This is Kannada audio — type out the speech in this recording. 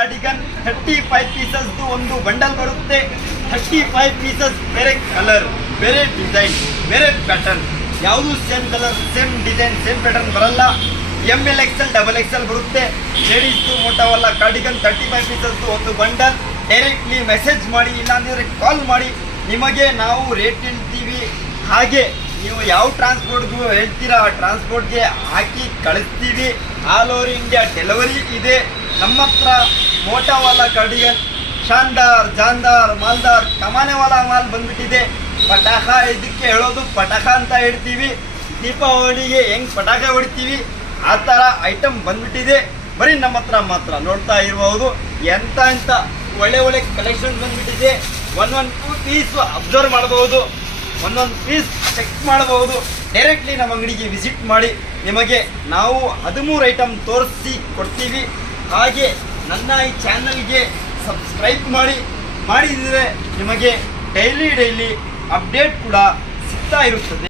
ಕಾರ್ಡಿಗನ್ 35 ಪೀಸಸ್ ಒಂದು ಬಂಡಲ್ ಬರುತ್ತೆ. 35 ಪೀಸಸ್, ಬೇರೆ ಕಲರ್, ಬೇರೆ ಡಿಸೈನ್, ಬೇರೆ ಪ್ಯಾಟರ್ನ್, ಯಾವುದು same colour, same design, same pattern ಬರಲ್ಲ. ML XL XXL ಬರುತ್ತೆ. ಲೇಡೀಸ್ದು ಮೋಟವಲ್ಲ ಕಾರ್ಡಿಗನ್ 35 ಪೀಸಸ್ ಒಂದು ಬಂಡಲ್. ಡೈರೆಕ್ಟ್ಲಿ ಮೆಸೇಜ್ ಮಾಡಿ, ಇಲ್ಲಾಂದರೆ ಕಾಲ್ ಮಾಡಿ, ನಿಮಗೆ ನಾವು ರೇಟ್ ಹೇಳ್ತೀವಿ. ಹಾಗೆ ನೀವು ಯಾವ ಟ್ರಾನ್ಸ್ಪೋರ್ಟ್ಗೂ ಹೇಳ್ತೀರಾ ಆ ಟ್ರಾನ್ಸ್ಪೋರ್ಟ್ಗೆ ಹಾಕಿ ಕಳಿಸ್ತೀವಿ. ಆಲ್ ಓವರ್ ಇಂಡಿಯಾ ಡೆಲಿವರಿ ಇದೆ. ನಮ್ಮ ಹತ್ರ ಮೋಟವಾಲ ಕಾರ್ಡಿಗನ್, ಶಾನ್ದಾರ್, ಜಾನ್ದಾರ್, ಮಾಲ್ದಾರ್, ಕಮಾನೆವಾಲ ಮಾಲ್ ಬಂದ್ಬಿಟ್ಟಿದೆ. ಪಟಾಕ, ಇದಕ್ಕೆ ಹೇಳೋದು ಪಟಾಕ ಅಂತ ಹೇಳ್ತೀವಿ. ದೀಪಾವಳಿಗೆ ಹೆಂಗೆ ಪಟಾಕ ಹೊಡಿತೀವಿ ಆ ಥರ ಐಟಮ್ ಬಂದ್ಬಿಟ್ಟಿದೆ. ಬರೀ ನಮ್ಮ ಹತ್ರ ಮಾತ್ರ ನೋಡ್ತಾ ಇರಬಹುದು. ಎಂಥ ಒಳ್ಳೆ ಕಲೆಕ್ಷನ್ ಬಂದ್ಬಿಟ್ಟಿದೆ. ಒಂದೊಂದು ಪೀಸ್ ಅಬ್ಸರ್ವ್ ಮಾಡಬಹುದು, ಒಂದೊಂದು ಪೀಸ್ ಚೆಕ್ ಮಾಡಬಹುದು. ಡೈರೆಕ್ಟ್ಲಿ ನಮ್ಮ ಅಂಗಡಿಗೆ ವಿಸಿಟ್ ಮಾಡಿ, ನಿಮಗೆ ನಾವು 13 ಐಟಮ್ ತೋರಿಸಿ ಕೊಡ್ತೀವಿ. ಹಾಗೆ ನನ್ನ ಈ ಚಾನಲ್ಗೆ ಸಬ್ಸ್ಕ್ರೈಬ್ ಮಾಡಿದರೆ ನಿಮಗೆ ಡೈಲಿ ಅಪ್ಡೇಟ್ ಕೂಡ ಸಿಗ್ತಾ ಇರುತ್ತದೆ.